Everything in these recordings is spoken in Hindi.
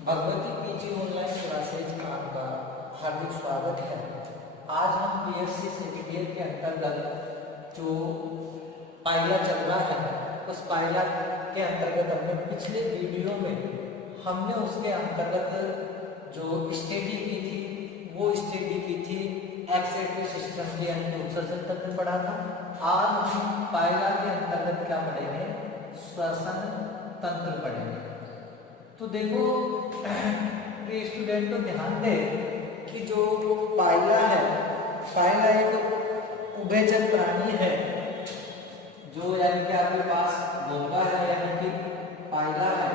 भगवती पीजी ऑनलाइन क्लासेज में आपका हार्दिक स्वागत है। आज हम बीएससी सेकेंड ईयर के अंतर्गत जो पायला चल रहा है उस पायला के अंतर्गत हमने पिछले वीडियो में हमने उसके अंतर्गत जो स्टडी की थी वो स्टडी की थी एक्सक्रीटरी सिस्टम के यानी उत्सर्जन तंत्र पढ़ा था। आज हम पायला के अंतर्गत क्या पढ़ेंगे, श्वसन तंत्र पढ़ेंगे। तो देखो प्रिय स्टूडेंट, तो ध्यान दे कि जो पायला है, पायला एक उभयचर प्राणी है जो यानी कि आपके पास घोंगा है यानी कि पायला है।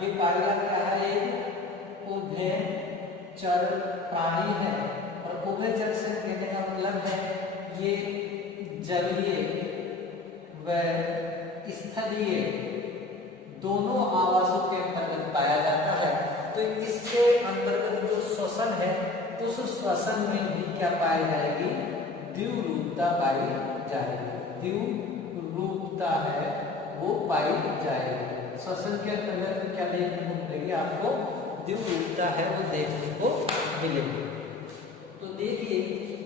ये पायला क्या है, एक उभयचर प्राणी है और उभयचर से कहने का मतलब है ये जलीय व स्थलीय दोनों आवासों के अंतर्गत पाया जाता है। तो इसके अंतर्गत जो श्वसन है उस श्वसन में भी क्या पाई जाएगी, द्विरूपता पाई जाएगी। द्विरूपता है वो पाई जाएगी। श्वसन के अंतर्गत क्या देखने को मिलेगी, आपको द्विरूपता है वो देखने को मिलेगी। तो देखिए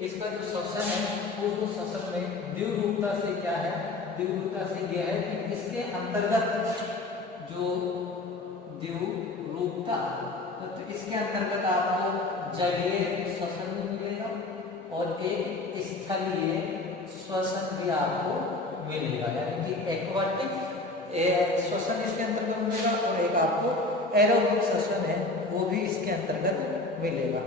इसका जो श्वसन है उस श्वसन में द्विरूपता से क्या है, द्विरूपता से यह है कि इसके अंतर्गत जो द्विरूपता, तो इसके अंतर्गत आपको जलीय श्वसन भी मिलेगा और एक स्थलीय श्वसन भी आपको मिलेगा, यानी कि एक्वाटिक श्वसन इसके अंतर्गत मिलेगा और एक आपको एरोबिक श्वसन है वो भी इसके अंतर्गत मिलेगा।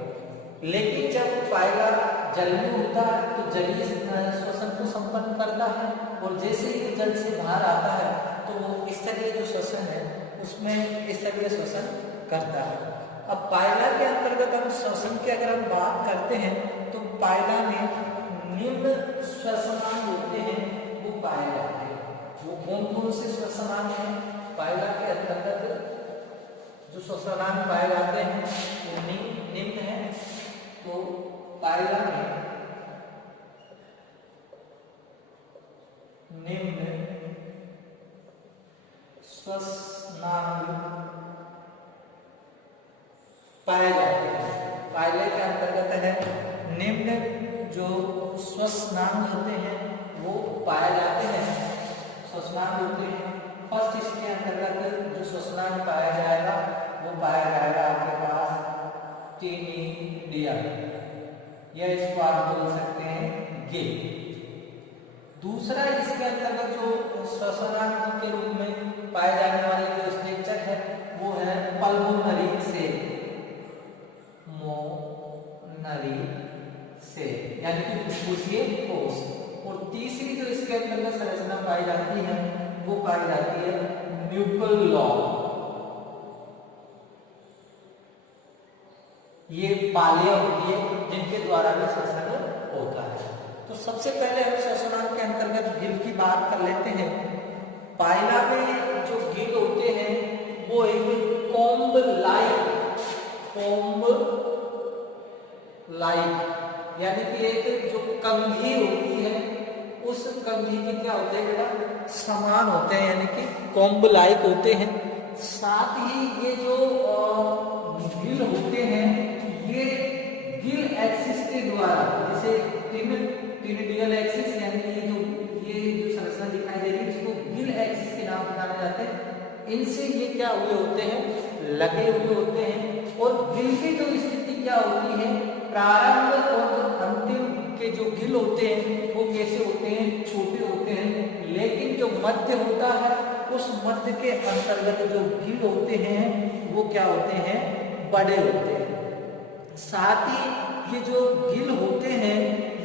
लेकिन जब पायला जल में होता है तो जलीय श्वसन को संपन्न करता है और जैसे ही जल से बाहर आता है तो वो स्थलीय जो श्वसन है उसमें स्थलीय श्वसन करता है। अब पायला के अंतर्गत हम श्वसन की अगर हम बात करते हैं तो पायला में निम्न श्वसनांग होते हैं वो पाए जाते हैं। वो कौन कौन से श्वसनांग हैं पायला के अंतर्गत जो श्वसनांग पाए जाते हैं वो निम्न है। तो पायला में निम्न श्वसनांग पाए जाते हैं। पायले के अंतर्गत है निम्न जो श्वसनांग होते हैं वो पाए जाते हैं। श्वसनांग होते हैं, फर्स्ट इसके अंतर्गत जो श्वसनांग पाया जाएगा वो पाया जाएगा आपके पास टेनिडिया, या इसको आप बोल सकते हैं गिल। दूसरा इसके अंतर्गत जो श्वसनांग के रूप में पाए जाने वाले जो स्ट्रक्चर है वो है पल्मोनरी से, मोनरी से यानी कि फुफ्फुसीय कोश। और तीसरी जो इसके अंतर्गत संरचना पाई जाती है वो पाई जाती है म्यूकल लॉब। ये पालिया होती है जिनके द्वारा भी श्वसन होता है। तो सबसे पहले हम श्वसनांग के अंतर्गत गिल की बात कर लेते हैं। पायला में जो गिल होते हैं वो एक कॉम्ब लाइक यानी कि एक जो कंघी होती है उस कंघी के क्या होते हैं बेटा, समान होते हैं, यानी कि कॉम्ब लाइक होते हैं। साथ ही ये जो गिल होते हैं ये गिल एक्सिस के द्वारा, जैसे टिनिडियल एक्सिस यानी कि ये जो संरचना दिखाई दे रही है इसको गिल एक्सिस के नाम से जाने जाते हैं। इनसे ये क्या हुए होते हैं, लगे हुए होते हैं। और गिल की जो स्थिति क्या होती है, प्रारंभ और अंतिम के जो गिल होते हैं वो कैसे होते हैं, छोटे होते हैं। लेकिन जो मध्य होता है उस मध्य के अंतर्गत जो गिल होते हैं वो क्या होते हैं, बड़े होते हैं। साथ ही ये जो गिल होते हैं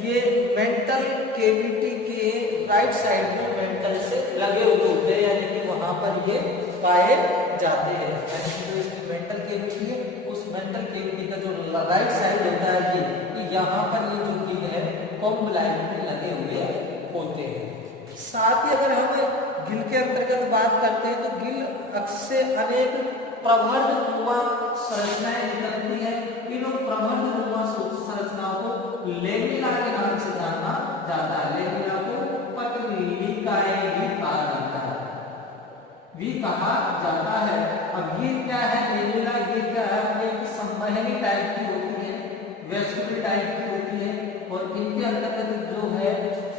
ये वेंट्रल कैविटी के राइट साइड में वेंट्रल से लगे हुए होते हैं, यानी कि वहां पर ये पाए जाते हैं। यानी कि जो इसकी वेंट्रल कैविटी है उस वेंट्रल कैविटी का जो राइट साइड होता है ये, तो यहाँ पर ये जो गिल है कॉम्ब लाइन में लगे हुए होते हैं। साथ ही अगर हम गिल के अंतर्गत बात करते हैं तो गिल अक्सर अनेक प्रबंधनुमा संरचनाएं निकलती है। इन प्रबंधनुमा संरचनाओं को लेमिना के नाम से जाना जाता है। लेमिना को पटलिकाएं भी कहा जाता है। अब ये क्या है लेमिना, ये क्या है संवहनी टाइप की होती है, वेस्कुलर टाइप की होती है, और इनके अंतर्गत जो है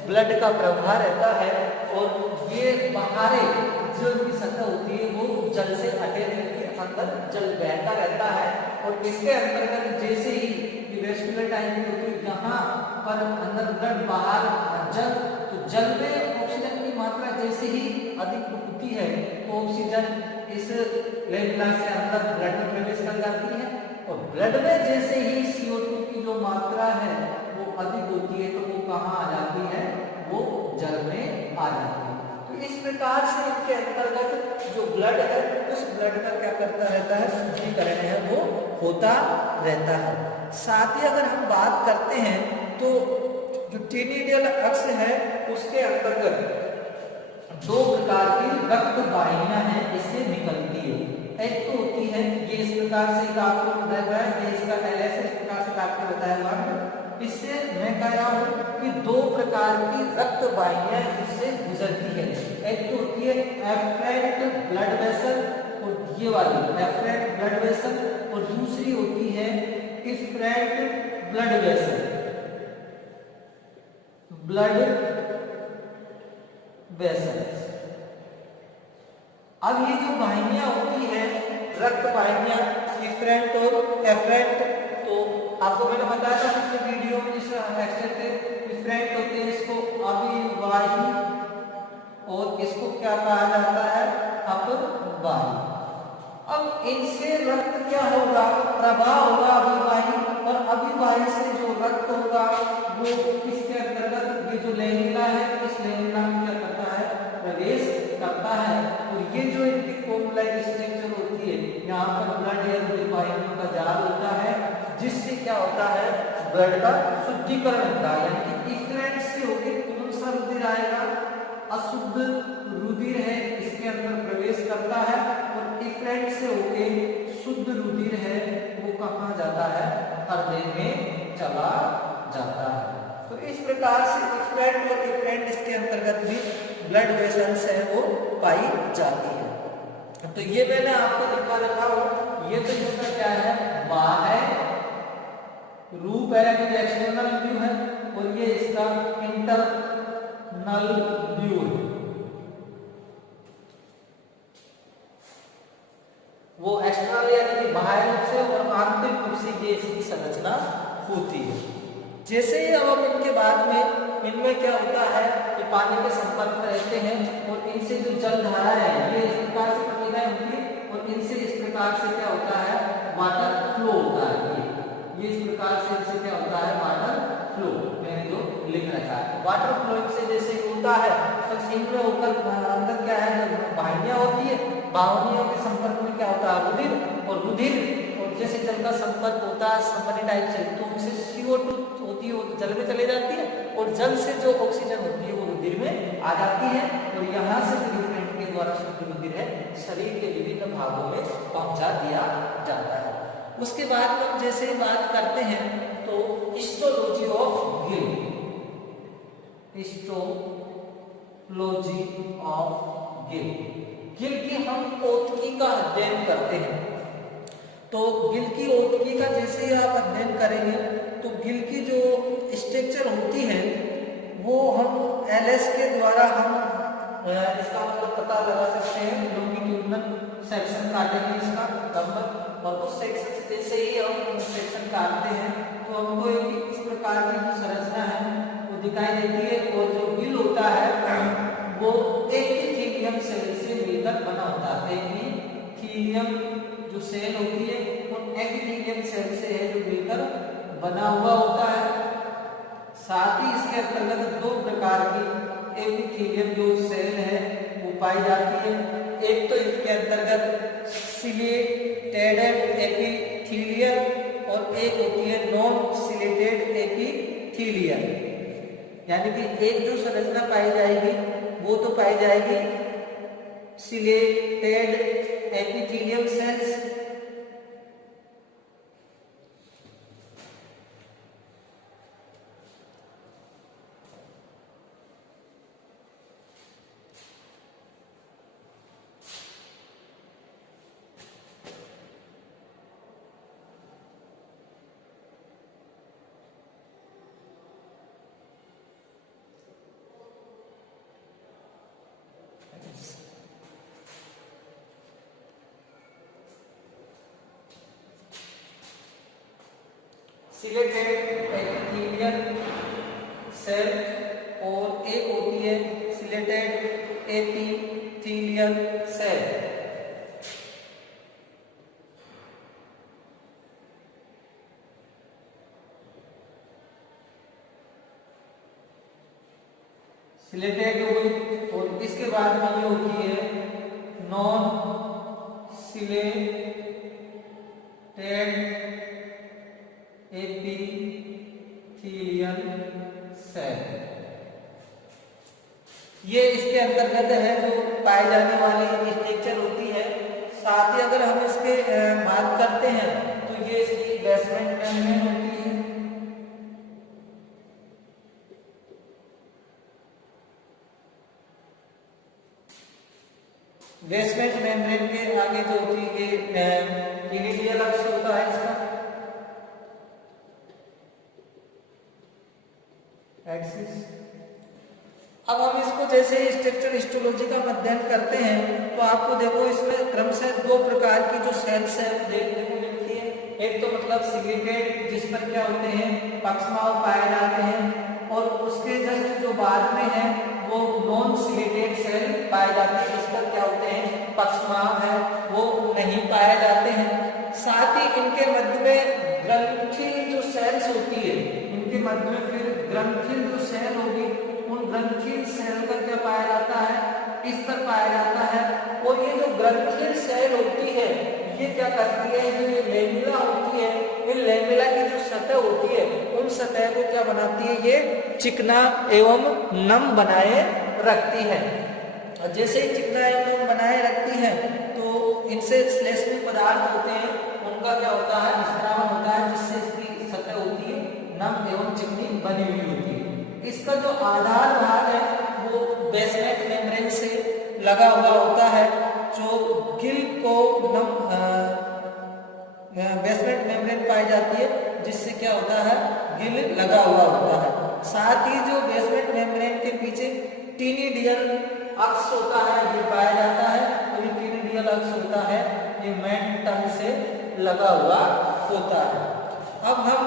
ब्लड का प्रवाह रहता है, और ये बाहरी जो इनकी सतह होती है वो जल से अटे रहती है, अंदर जल बहता रहता है। और इसके अंतर्गत जैसे ही वेस्कुलर टाइप की होती है, यहाँ पर अंदर ब्लड, बाहर जल, तो जल में ऑक्सीजन की मात्रा जैसे ही अधिक होती है तो ऑक्सीजन इस लेमिना से अंदर ब्लड में प्रवेश कर जाती है, और ब्लड में जैसे ही CO2 की जो मात्रा है वो अधिक होती है तो वो कहाँ आ जाती है, वो जल में आ जाती है। तो इस प्रकार से इनके अंतर्गत जो ब्लड है उस ब्लड का क्या करता रहता है, शुद्धिकरण है वो होता रहता है। साथ ही अगर हम बात करते हैं तो जो टेनिडियल अक्ष है उसके अंतर्गत दो प्रकार की रक्त वाहिनियां हैं इससे निकलती है। एक तो होती है ये इस प्रकार से आपको बताया है, ये इसका LS इस प्रकार से आपको बताया हुआ। इससे मैं कह रहा हूं कि दो प्रकार की रक्त वाहिनियां इससे गुजरती है। एक तो होती है एफरेंट ब्लड वेसल, और ये वाली एफरेंट ब्लड वेसल, और दूसरी होती है efferent blood vessel, blood vessels. अब ये जो वाहिनियां होती है रक्त वाहिनियां इफरेंट और एफरेंट, तो आपको मैंने बताया था पिछले वीडियो में जिस एक्सटेंट थे, इफरेंट होते हैं इसको अविवाही, और इसको क्या कहा जाता है, अपवाही। अब इनसे रक्त क्या होगा, प्रवाह होगा अविवाही, और अविवाही से जो रक्त होगा वो इसके अंतर्गत ये जो लेमिना है इस लेमिना में क्या करता है, प्रवेश करता है। और ये जो इनकी कोमलाइन स्ट्रक्चर होती है, यहाँ पर ब्लड या वाहिनियों का जाल होता है जिससे क्या होता है, ब्लड का शुद्धिकरण होता है। यानी कि इफरेंट से होकर कौन सा रुधिर आएगा, अशुद्ध रुधिर है इसके अंदर प्रवेश करता है, और इफरेंट से होके शुद्ध रुधिर है वो कहाँ जाता है, हृदय में चला जाता है। तो इस प्रकार से इफरेंट और इफरेंट इसके अंतर्गत भी ब्लड वेसल्स है वो पाई जाती है। तो ये मैंने आपको दिखा रखा हूं, ये तो इसका क्या है, बाह्य रूप है, ये एक्सटर्नल व्यू है, और ये इसका इंटरनल व्यू है। वो एक्सटर्नल यानी कि बाह्य रूप से, और आंतरिक रूप से ये इसकी संरचना होती है। जैसे ही अब इनके बाद में इनमें क्या होता है कि पानी के संपर्क में रहते हैं, और इनसे जो जल धारा है ये इस प्रकार से प्रक्रिया होती है, और इनसे इस प्रकार से क्या होता है, वाटर फ्लो होता है। ये इस प्रकार से इनसे क्या होता है, वाटर फ्लो, मैंने जो लिख रखा है वाटर फ्लो से जैसे होता है, तो इनमें होकर अंदर क्या है, वाहिनियां होती है, वाहिनियों के संपर्क में क्या होता है, रुधिर, और रुधिर और जैसे जल का संपर्क होता है संवहनी टाइप से, तो उनसे CO2 होती है वो जल में चले जाती है, और जल से जो ऑक्सीजन होती है वो रुधिर में आ जाती है, और यहाँ से इफरेंट के द्वारा शुद्ध रुधिर है शरीर के विभिन्न भागों में पहुंचा दिया जाता है। उसके बाद में जैसे ही बात करते हैं तो histology of gill, histology of gill, Gill की हम ओतकी का अध्ययन करते हैं। तो गिल की ओतकी का जैसे ही आप अध्ययन करेंगे तो गिल की जो स्ट्रक्चर होती है वो हम LS के द्वारा हम इसका मतलब पता लगा सकते हैं। लॉन्गिट्यूडिनल सेक्शन काटेंगे इसका नंबर, और उस सेक्शन से जैसे ही हम सेक्शन काटते हैं तो हमको इस प्रकार की जो संरचना है वो दिखाई देती है, और जो गिल होता है वो एपिथेलियम सेल से मिलकर बना होता है। एपिथेलियम जो सेल होती है वो एपिथेलियम सेल से है जो मिलकर बना हुआ होता है। साथ ही इसके अंतर्गत दो प्रकार की एपिथेलियम जो सेल है वो पाई जाती है। एक तो इसके अंतर्गत सिलेटेड एपिथेलियम, और एक होती है नॉन सिलेटेड एपिथेलियम। यानी कि एक जो संरचना पाई जाएगी वो तो पाई जाएगी ciliated epithelium cells, ciliated epithelial cell और एक होती है सिलेटेड एपिथेलियल सेल। सिलेटेड हुई और इसके बाद में ये होती है नॉन सिलेटेड एपिथेलियल सेल। ये इसके अंतर्गत है जो पाए जाने वाली स्ट्रक्चर होती है। साथ ही अगर हम इसके बात करते हैं तो ये इसकी बेसमेंट मेम्ब्रेन होती है। बेसमेंट मेम्ब्रेन के आगे जो होती है टीनिडियल अक्ष होता है इसका एक्सिस। अब हम इसको जैसे स्ट्रक्चर हिस्टोलॉजी का अध्ययन करते हैं तो आपको देखो इसमें क्रमशः दो प्रकार की जो सेल्स है देखने को मिलती है। एक तो मतलब सिलिकेट जिस पर क्या होते हैं पक्षमाव पाए जाते हैं और उसके जस्ट जो बाद में है वो नॉन सिलिकेट सेल पाए जाते हैं जिस पर क्या होते हैं पक्षमाव है वो नहीं पाए जाते हैं। साथ ही इनके मध्य में ग्रंथिल जो सेल्स होती है इनके मध्य में फिर ग्रंथिल जो सेल होगी उन ग्रंथिल सेल का क्या पाया जाता है इस पर पाया जाता है। और ये जो ग्रंथिल सेल होती है ये क्या करती है जो ये लेमिला होती है इन लेमिला की जो सतह होती है उन सतह को क्या बनाती है ये चिकना एवं नम बनाए रखती है। और जैसे ही चिकना एवं नम बनाए रखती है तो इनसे श्लेष्मिक पदार्थ होते हैं उनका क्या होता है निस्रावन होता है जिससे इसकी सतह होती है नम एवं चिकनी बनी हुई होती है। इसका जो आधार भाग है वो बेसमेंट मेम्ब्रेन से लगा हुआ होता है जो गिल को बेसमेंट मेम्ब्रेन पाई जाती है जिससे क्या होता है गिल लगा हुआ होता है। साथ ही जो बेसमेंट मेम्ब्रेन के पीछे टीनिडियल अक्ष होता है ये पाया जाता है तो ये टीनिडियल अक्ष होता है ये मेन टंग से लगा हुआ होता है। अब हम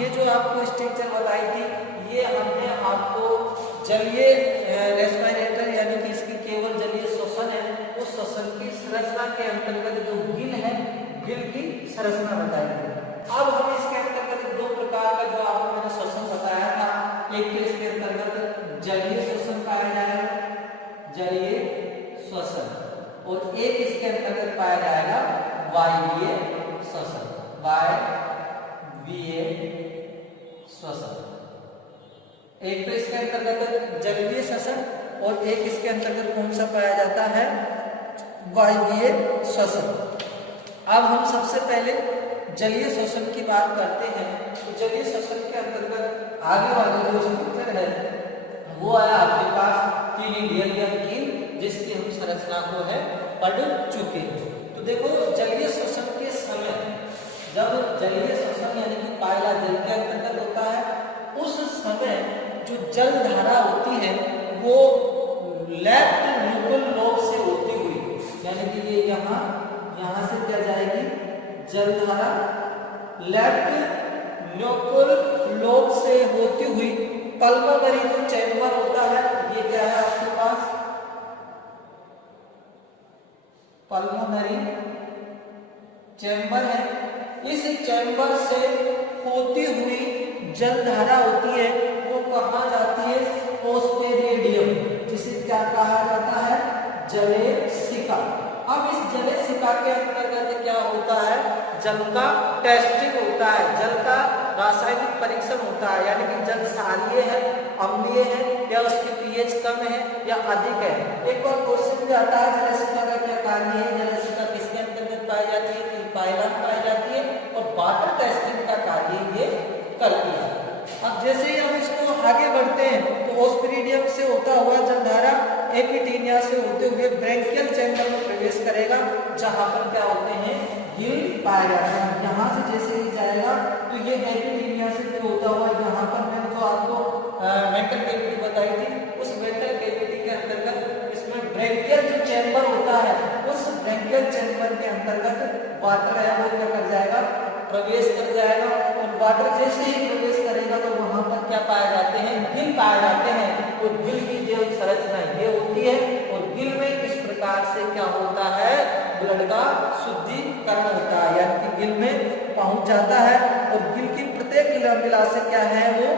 ये जो आपको स्ट्रक्चर बताई थी ये हमने आपको जलीय रेस्पिरेटर यानी कि इसकी केवल जलीय श्वसन है उस श्वसन की संरचना के अंतर्गत जो गिल है गिल की संरचना बताई थी। अब हम इसके अंतर्गत दो प्रकार का जो आपको मैंने श्वसन बताया था एक तो इसके अंतर्गत जलीय श्वसन पाया जाएगा जलीय श्वसन और एक इसके अंतर्गत पाया जाएगा वायवीय श्वसन वायवीय श्वसन। एक तो इसके अंतर्गत जलीय श्वसन और एक इसके अंतर्गत कौन सा पाया जाता है वायवीय श्वसन। अब हम सबसे पहले जलीय श्वसन की बात करते हैं तो जलीय श्वसन के अंतर्गत आगे वाला जो स्ट्रक्चर है वो आया आपके पास टीनिडियल या गिल जिसकी हम संरचना को है पढ़ चुके हैं। तो देखो जलीय श्वसन के समय जब जलीय श्वसन यानी कि पायला जल के अंतर्गत होता है उस समय जो जल धारा होती है वो लेफ्ट न्यूक्ल लोब से होती हुई यानी कि ये यहाँ से क्या जाएगी जल धारा लेफ्ट न्यूक्ल लोब से होती हुई पल्मोनरी जो चैम्बर होता है ये क्या है आपके पास पल्मोनरी चैम्बर है। इस चैम्बर से होती हुई जल धारा होती है वो कहाँ जाती है ओस्टेरियडियम जिसे क्या कहा जाता है जलेशिका। अब इस जलेशिका के अंतर्गत क्या होता है जल का टेस्टिंग होता है जल का रासायनिक परीक्षण होता है यानी कि जल क्षारीय है अम्लीय है या उसकी पीएच कम है या अधिक है। एक और क्वेश्चन भी आता है जलेशिका का क्या कार्य है जलेशिका किसके अंतर्गत पाई जाती है पायला पाई जाती है और वाटर टेस्टिंग का कार्य ये करती है। अब जैसे ही हम इसको आगे बढ़ते हैं तो ओस्टेरियडियम से होता हुआ जलधारा एपिटेनिया से होते हुए ब्रैंकियल चैम्बर में प्रवेश करेगा जहां पर क्या होते हैं गिल पाया जाता है। यहाँ से जैसे ही जाएगा तो ये एपिटेनिया से जो होता हुआ यहाँ पर मैंने जो आपको मेंटल कैविटी बताई थी उस मेंटल कैविटी के अंतर्गत इसमें ब्रैंकियल जो चैम्बर होता है उस ब्रैंकियल चैम्बर के अंतर्गत वाटर है वो क्या कर जाएगा प्रवेश कर जाएगा और वाटर जैसे ही प्रवेश करेगा तो वहां पर क्या पाए जाते हैं, गिल पाए जाते हैं। और गिल की जो संरचना ये होती है, और गिल में किस प्रकार से क्या होता है, ब्लड का शुद्धिकरण होता है, यानी कि गिल में पहुंच जाता है। और गिल की प्रत्येक लेमिला से क्या है, वो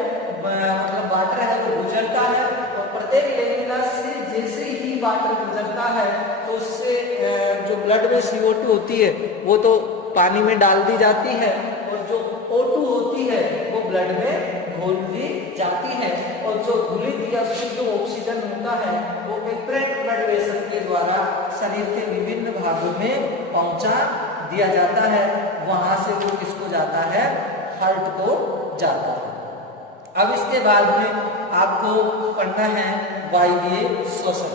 मतलब वाटर है वो गुजरता है। और प्रत्येक लेमिला से जैसे ही वाटर गुजरता है तो उससे जो ब्लड में CO2 होती है वो तो पानी में डाल दी जाती है, और जो O2 होती है वो ब्लड में घोल दी जाती है। और जो घुलित या शुद्ध ऑक्सीजन होता है वो डिफरेंट ब्लड वेसल के द्वारा शरीर के विभिन्न भागों में पहुंचा दिया जाता है। वहां से वो किसको जाता है, हार्ट को जाता है। अब इसके बाद में आपको पढ़ना है वायवीय श्वसन।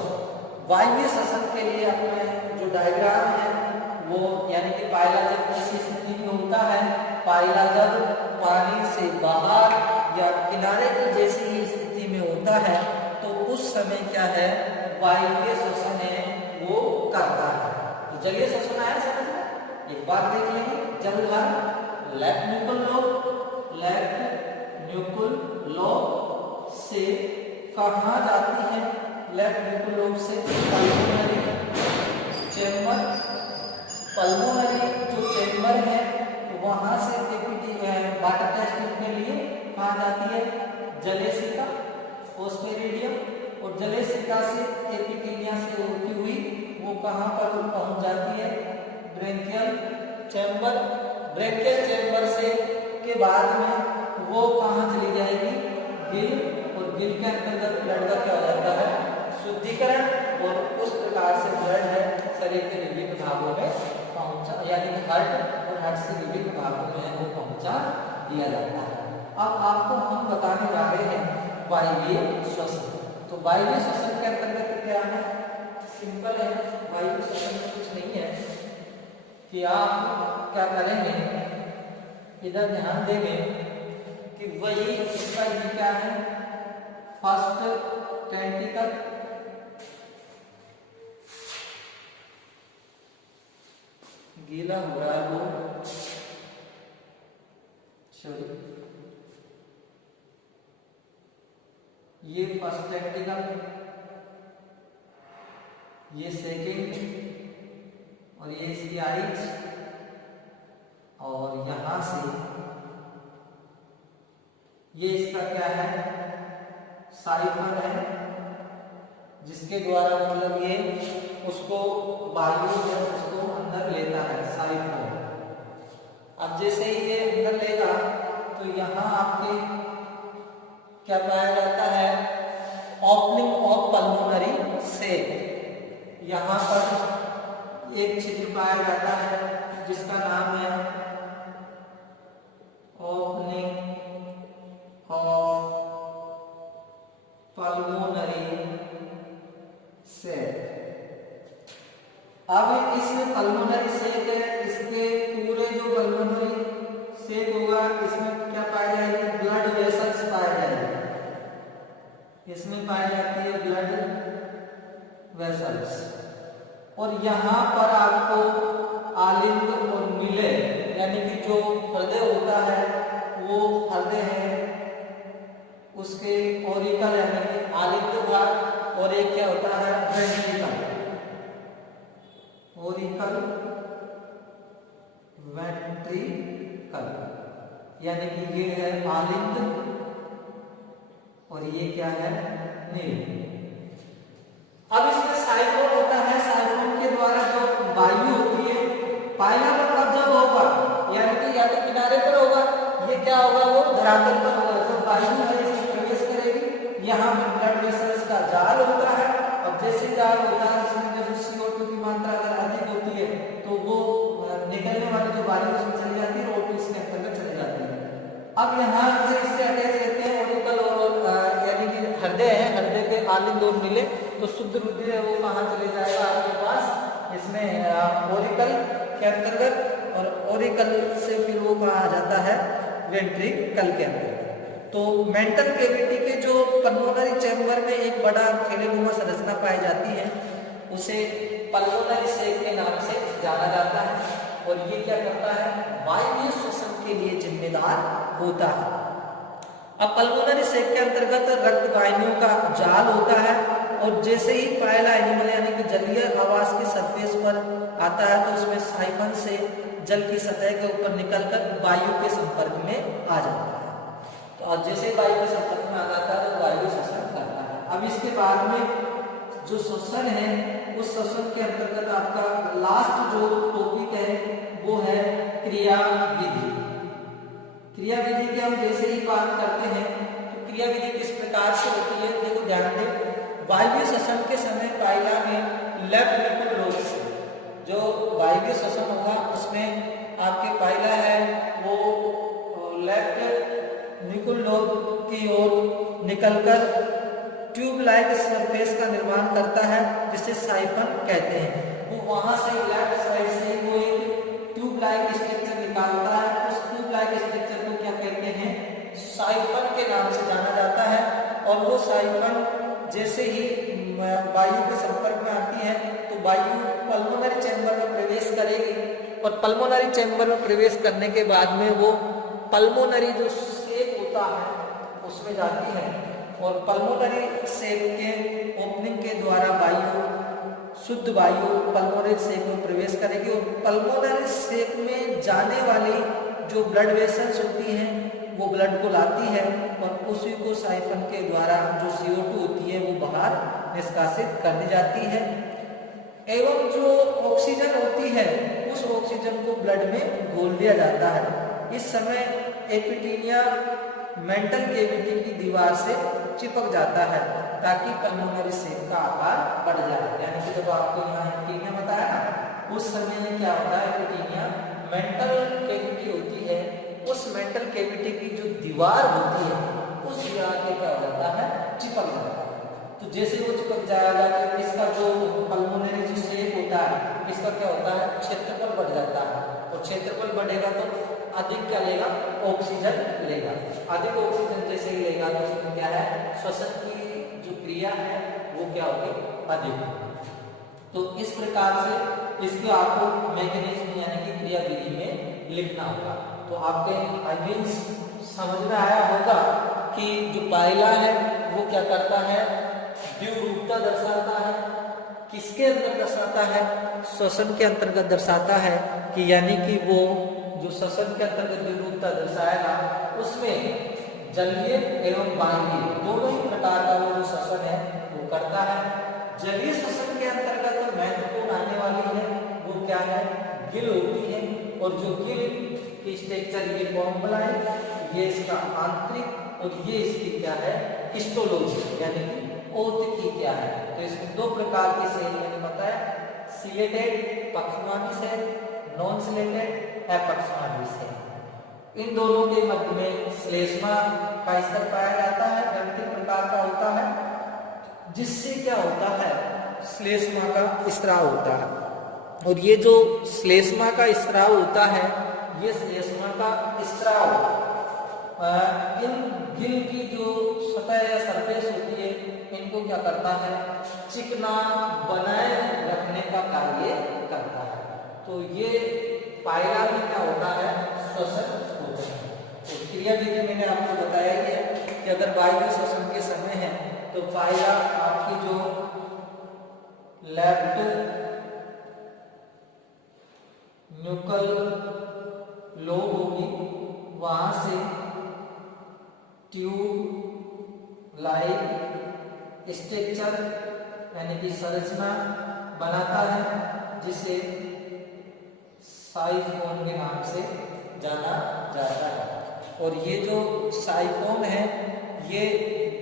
वायवीय श्वसन के लिए अपने जो डायग्राम है वो, यानी कि पायला जब किसी स्थिति में होता है, पायला जब पानी से बाहर या किनारे की जैसी ही स्थिति में होता है तो उस समय क्या है, वायवीय श्वसन है वो करता है। तो जलीय श्वसन आया समझ में, एक बार देख लेंगे। जलधारा लेफ्ट न्यूक्ल लोब से कहाँ जाती है, लेफ्ट न्यूक्ल लोब से पल्मोनरी चेंबर, पल्मोनरी जो चेंबर है वहां से वाटर टेस्टिंग के लिए कहाँ जाती है, जलेसिका ओस्मेरिडियम, और जलेसिका से एपिथेलिया से होती हुई वो कहाँ पर पहुंच जाती है, ब्रेंकियल चैम्बर। ब्रेंकियल चैम्बर से के बाद में वो कहाँ चली जाएगी, गिल, और गिल के अंतर्गत ब्लड का क्या हो जाता है, शुद्धिकरण। और उस प्रकार से ब्लड है शरीर के विभिन्न भागों में पहुंचा, यानी कि हार्ट और हार्ट से विभिन्न भागों में वो पहुंचा दिया जाता है। अब आपको हम बताने जा रहे हैं वायवीय श्वसन। तो वायवीय श्वसन के अंतर्गत क्या है, सिंपल है। वायवीय श्वसन में कुछ नहीं है कि आप क्या करेंगे, इधर ध्यान देंगे कि वही इसका ये क्या है, फर्स्ट टेंटिकल, गीला हो रहा है वो, सॉरी, ये फर्स्ट टेंटिकल, ये सेकेंड, और ये इसकी आइज, और यहां से ये इसका क्या है, साइफन है, जिसके द्वारा मतलब ये उसको वायु उसको अंदर लेता है, साइफन। अब जैसे ही ये अंदर लेगा तो यहाँ आपके क्या पाया जाता है, ओपनिंग ऑफ पल्मोनरी सेक। यहाँ पर एक छिद्र पाया जाता है जिसका नाम है ओपनिंग ऑफ पल्मोनरी सेक। अब इस पल्मोनरी सेक है, इसके पूरे जो पल्मोनरी सेक होगा इसमें क्या पाया जाएगी, ब्लड वेसल्स पाए जाएंगे। इसमें पाई जाती है ब्लड वेसल्स, और यहाँ पर आपको आलिंद और मिले, यानी कि जो हृदय होता है वो हृदय है, उसके ओरिकल यानी कि आलिंद भाग, और एक क्या होता है वेंट्रिकल, ओरिकल वेंट्रिकल, यानी कि ये है आलिंद और ये क्या है नील। अब इसमें साइफोन होता है, साइफोन के द्वारा जो वायु होती है, पायला मतलब जब होगा यानी कि या तो किनारे पर होगा, ये क्या होगा वो धरातल पर होगा। जब वायु है इसमें प्रवेश करेगी, यहाँ पर ब्लड वेसल्स का जाल होता है, और जैसे जाल होता है इसमें जो CO2 की मात्रा अगर अधिक होती है तो वो निकलने वाली जो वायु उसमें चली जाती है, O2 इसके अंतर्गत चली जाती है। अब यहाँ से इससे अटैच रहते हैं ओरिकल और यानी कि हृदय है, हृदय के आलिंद और मिले तो शुद्ध रुधिर है वो कहाँ चले जाएगा आपके पास, इसमें ओरिकल के अंतर्गत, और ओरिकल से फिर वो कहाँ आ जाता है वेंट्रिकल के अंतर्गत। तो मेंटल कैविटी के जो पल्मोनरी चैम्बर में एक बड़ा थैलेनुमा संरचना पाई जाती है, उसे पल्मोनरी सेक के नाम से जाना जाता है, और ये क्या करता है, वायवीय श्वसन के लिए जिम्मेदार होता है। अब पल्मोनरी सेक के अंतर्गत रक्त वाहिनियों का जाल होता है और जैसे ही पायला एनिमल यानी कि जलीय आवास की सरफेस पर आता है तो उसमें साइफन से जल की सतह के ऊपर निकलकर वायु के संपर्क में आ जाता है। तो अब जैसे वायु के संपर्क में आ जाता है तो वायु शोषण करता है। अब इसके बाद में जो श्वसन है उस श्वसन के अंतर्गत आपका लास्ट जो टॉपिक है वो है क्रिया विधि। क्रिया विधि की हम जैसे ही बात करते हैं तो क्रिया विधि किस प्रकार से होती है, देखो ध्यान दें। वायु श्वसन के समय पायला में लेफ्ट निकुल लोब से जो वायु श्वसन होगा उसमें आपके पायला है वो लेफ्ट निकुल लोब की ओर निकलकर ट्यूब लाइक सरफेस का निर्माण करता है जिसे साइफन कहते हैं। वो वहां से लेफ्ट साइड से वो एक ट्यूब लाइक स्ट्रक्चर निकालता है। उस ट्यूब लाइक स्ट्रक्चर को क्या कहते हैं, साइफन के नाम से जाना जाता है। और वो साइफन जैसे ही वायु के संपर्क में आती है तो वायु पल्मोनरी चैम्बर में प्रवेश करेगी और पल्मोनरी चैम्बर में प्रवेश करने के बाद में वो पल्मोनरी जो सेक होता है उसमें जाती है और पल्मोनरी सेक के ओपनिंग के द्वारा वायु शुद्ध वायु पल्मोनरी सेक में प्रवेश करेगी और पल्मोनरी सेक में जाने वाली जो ब्लड वेसल्स होती हैं वो ब्लड को लाती है और उसी को साइफन के द्वारा जो CO2 होती है वो बाहर निष्कासित कर दी जाती है। एवं जो ऑक्सीजन होती है उस ऑक्सीजन को ब्लड में घोल दिया जाता है। इस समय एपिटीनिया मेंटल कैविटी की दीवार से चिपक जाता है ताकि पल्मोनरी सेक का आकार बढ़ जाए। यानी कि जब आपको यहाँ एपिटीनिया बताया ना उस समय में क्या होता है, एपिटीनिया मेंटल कैविटी होती है, उस मेंटल कैविटी की जो दीवार होती है उस दीवार के क्या हो जाता है, चिपक जाता है। तो जैसे वो चिपक जाएगा तो इसका जो पल्मोनरी जो सेक होता है इसका क्या होता है, क्षेत्रफल बढ़ जाता है और क्षेत्रफल बढ़ेगा तो अधिक क्या लेगा, ऑक्सीजन लेगा। अधिक ऑक्सीजन जैसे ही लेगा तो उसमें क्या है, श्वसन की जो क्रिया है वो क्या होगी, अधिक। तो इस प्रकार से इसको आपको मैकेनिज्म यानी कि क्रिया विधि में लिखना होगा। तो आपके आई मीन्स समझ में आया होगा कि जो पायला है वो क्या करता है, द्विरूपता दर्शाता है। किसके अंदर दर्शाता है, श्वसन के अंतर्गत दर्शाता है कि यानी कि वो जो श्वसन के अंतर्गत द्विरूपता दर्शाएगा उसमें जलीय एवं वायवीय दोनों ही प्रकार का वो जो श्वसन है वो करता है। जलीय श्वसन के अंतर्गत महत्वपूर्ण आने वाली है वो क्या है, गिल होती है और जो गिल की स्ट्रक्चर ये बॉम्बलाई, ये इसका आंतरिक और ये इसकी क्या है, हिस्टोलॉजी यानी कि ओत की क्या है। तो इसमें दो प्रकार की सेल मैंने बताया, सिलेटेड पक्षवादी सेल, नॉन सिलेटेड अपक्षवादी सेल। इन दोनों के मध्य में श्लेष्मा का स्तर पाया जाता है, ग्रंथि प्रकार का होता है, जिससे क्या होता है, श्लेष्मा का स्राव होता है। और ये जो श्लेष्मा का स्राव होता है, ये श्लेष्मा का स्राव इन गिल की जो सतह या सरफेस होती है इनको क्या करता है, चिकना बनाए रखने का कार्य करता है। तो ये पायला में क्या होता है, श्वसन होता है। तो क्रिया विधि मैंने आपको बताया कि अगर वायु श्वसन के समय है तो पायला आपकी जो लेफ्ट न्यूकल लोब होगी वहां से ट्यूब लाइक स्ट्रक्चर यानी कि संरचना बनाता है जिसे साइफोन के नाम से जाना जाता है। और ये जो साइफोन है ये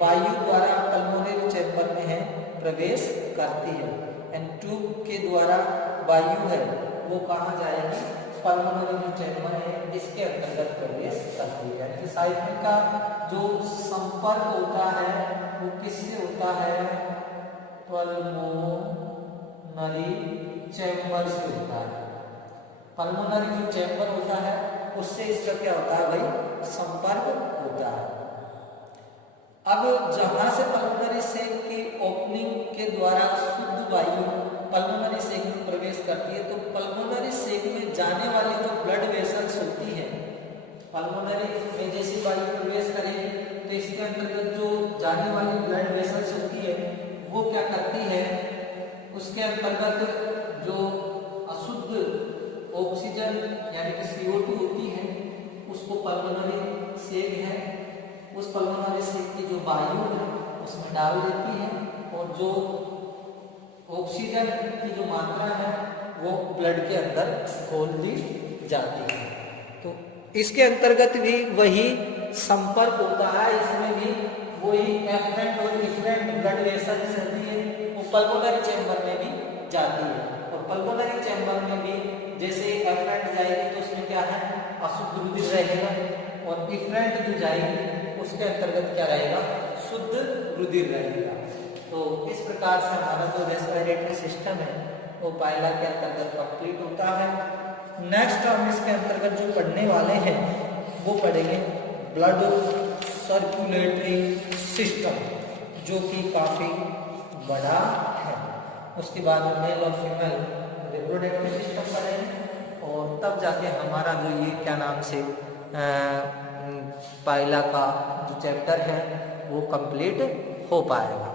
वायु द्वारा पल्मोनरी चैम्बर में है प्रवेश करती है एंड ट्यूब के द्वारा वायु है वो कहाँ जाएगी, पल्मोनरी जो चैम्बर है इसके अंतर्गत प्रवेश करती है। यानी साइफन का जो संपर्क होता है वो किससे होता है, पल्मोनरी चैम्बर से होता है। पल्मोनरी जो चैम्बर होता है उससे इसका क्या होता है भाई, संपर्क होता है। अब जहां से पल्मोनरी सेक की ओपनिंग के द्वारा शुद्ध वायु पल्मोनरी सेक में प्रवेश करती है तो पल्मोनरी सेक में जाने वाली जो ब्लड वेसल्स होती है पल्मोनरी में जैसी वायु प्रवेश करेगी तो इसके अंतर्गत जो जाने वाली ब्लड वेसल्स होती है वो क्या करती है, उसके अंतर्गत जो अशुद्ध ऑक्सीजन यानी कि CO2 होती है उसको पल्मोनरी सेक है, उस पल्मोनरी सेक की जो वायु है उसमें डाल देती है और जो ऑक्सीजन की जो मात्रा है वो ब्लड के अंदर खोल दी जाती है। तो इसके अंतर्गत भी वही संपर्क होता है, इसमें भी वही एफरेंट और इफरेंट ब्लड वेसल्स रहती है, वो पल्मोनरी चैम्बर में भी जाती है। और पल्मोनरी चैम्बर में भी जैसे एफरेंट जाएगी तो उसमें क्या है, अशुद्ध रुधिर रहेगा, और इफरेंट जो जाएगी उसके अंतर्गत क्या रहेगा, शुद्ध रुधिर रहेगा। तो इस प्रकार से हमारा जो रेस्पिरेटरी सिस्टम है वो पायला के अंतर्गत कंप्लीट होता है। नेक्स्ट हम इसके अंतर्गत जो पढ़ने वाले हैं वो पढ़ेंगे ब्लड सर्कुलेटरी सिस्टम, जो कि काफ़ी बड़ा है। उसके बाद मेल और फीमेल रिप्रोडक्टिव सिस्टम पढ़ेंगे और तब जाके हमारा जो ये क्या नाम से पायला का जो चैप्टर है वो कंप्लीट हो पाएगा।